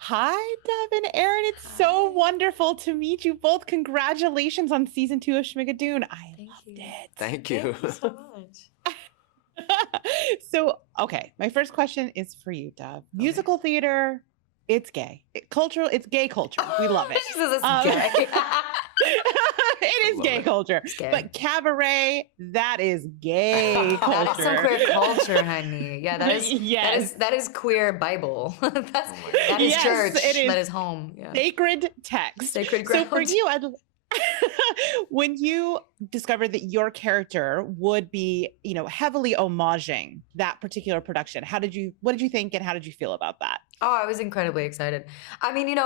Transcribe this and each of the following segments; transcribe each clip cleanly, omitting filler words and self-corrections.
Hi, Deb and Aaron. It's so Hi. wonderful to meet you both. Congratulations on season 2 of Schmigadoon. I Thank loved you. it. Thank you. Thank you so much. So, okay, my first question is for you, Deb. Okay. Musical theater, it's gay. Cultural, it's gay culture. We love it. She says it's gay. It is Love gay it. culture. It's gay. But cabaret, that is gay That is some culture. queer culture, honey. Yeah, Yes. that is queer Bible. That is Yes, church. it is. That is home. Yeah. Sacred text. Sacred So ground. for you, when you discovered that your character would be, heavily homaging that particular production, what did you think and how did you feel about that? Oh, I was incredibly excited. I mean,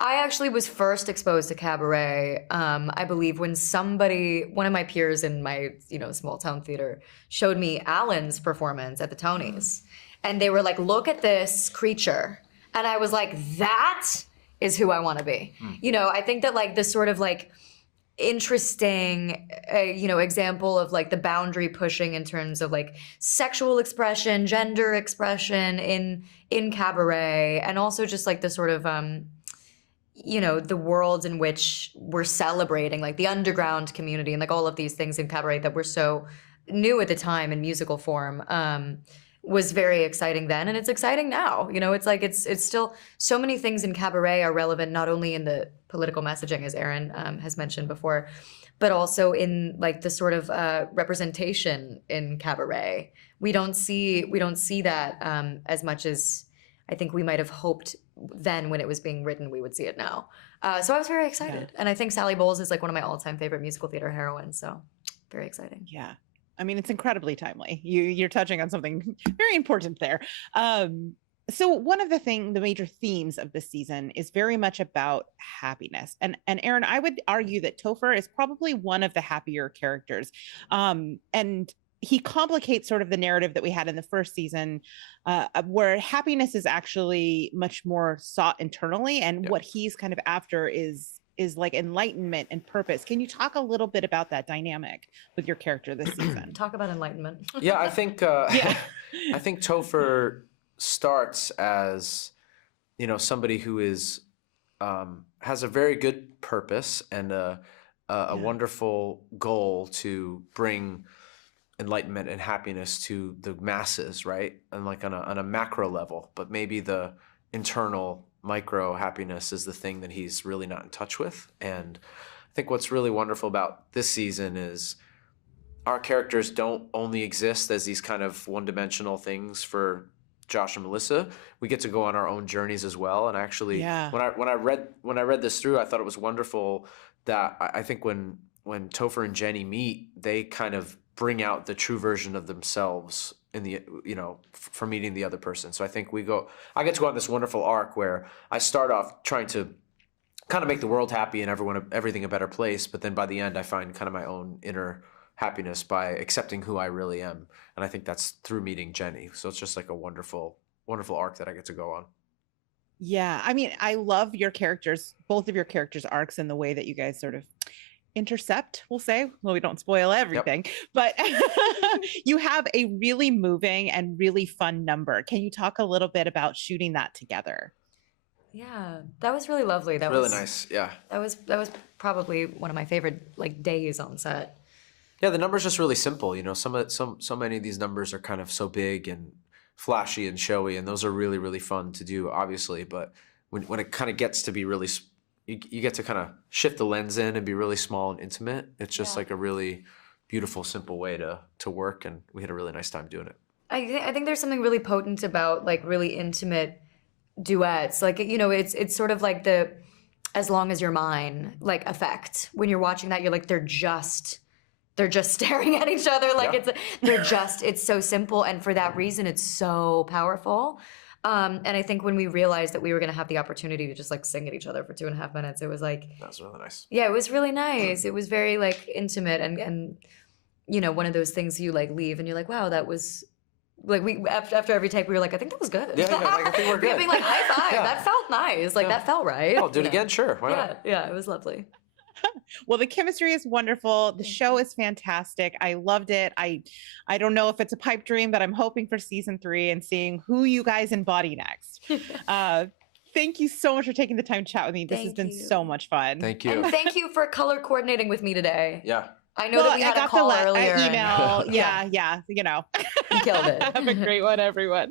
I actually was first exposed to cabaret, I believe, when one of my peers in my, small town theater showed me Alan's performance at the Tonys. And they were like, look at this creature. And I was like, that is who I want to be. I think that like this sort of like interesting, example of like the boundary pushing in terms of like sexual expression, gender expression in cabaret, and also just like the sort of the worlds in which we're celebrating, like the underground community and like all of these things in cabaret that were so new at the time in musical form, was very exciting then, and it's exciting now. It's like it's still so many things in cabaret are relevant not only in the political messaging, as Aaron has mentioned before, but also in like the sort of representation in cabaret. We don't see that as much as I think we might have hoped then when it was being written. We would see it now. So I was very excited, and I think Sally Bowles is like one of my all-time favorite musical theater heroines. So very exciting. Yeah. I mean, it's incredibly timely. You're touching on something very important there. So one of the major themes of this season is very much about happiness. And Aaron, I would argue that Topher is probably one of the happier characters. And he complicates sort of the narrative that we had in the first season, where happiness is actually much more sought internally. And what he's kind of after is like enlightenment and purpose. Can you talk a little bit about that dynamic with your character this season? Talk about enlightenment. Yeah, I think I think Topher starts as somebody who is has a very good purpose and a wonderful goal to bring enlightenment and happiness to the masses, right? And like on a macro level, but maybe the internal micro happiness is the thing that he's really not in touch with. And I think what's really wonderful about this season is our characters don't only exist as these kind of one-dimensional things for Josh and Melissa. We get to go on our own journeys as well. And actually, when I read this through, I thought it was wonderful that I think when Topher and Jenny meet, they kind of bring out the true version of themselves in the for meeting the other person. So I think I get to go on this wonderful arc where I start off trying to kind of make the world happy and everything a better place, but then by the end I find kind of my own inner happiness by accepting who I really am. And I think that's through meeting Jenny. So it's just like a wonderful arc that I get to go on. Yeah, I mean, I love your characters, both of your characters' arcs, and the way that you guys sort of intercept, we'll say. Well, we don't spoil everything, but you have a really moving and really fun number. Can you talk a little bit about shooting that together? Yeah, that was really lovely. That really was nice. Yeah, that was probably one of my favorite like days on set. Yeah, the number's just really simple. So many of these numbers are kind of so big and flashy and showy, and those are really, really fun to do, obviously. But when it kind of gets to be really, you get to kind of shift the lens in and be really small and intimate. It's just like a really beautiful, simple way to work, and we had a really nice time doing it. I think there's something really potent about like really intimate duets. Like, it's sort of like the "as long as you're mine" like effect. When you're watching that, you're like, they're just staring at each other. Like it's so simple. And for that reason, it's so powerful. And I think when we realized that we were going to have the opportunity to just like sing at each other for 2.5 minutes, it was like, that was really nice. Yeah, it was really nice. It was very like intimate and one of those things you like leave and you're like, wow, that was like, we after every take we were like, I think that was good. Yeah, like, I think we're good. Being like, high five. Yeah. That felt nice. Like that felt right. Oh, do it again? Sure. Why not? Yeah, it was lovely. Well, the chemistry is wonderful. The show is fantastic. I loved it. I don't know if it's a pipe dream, but I'm hoping for season 3 and seeing who you guys embody next. Thank you so much for taking the time to chat with me. This has Thank been you. so much fun. Thank you. And thank you for color coordinating with me today. Yeah. I know that we had a call earlier. email. Yeah. You know. You killed it. Have a great one, everyone.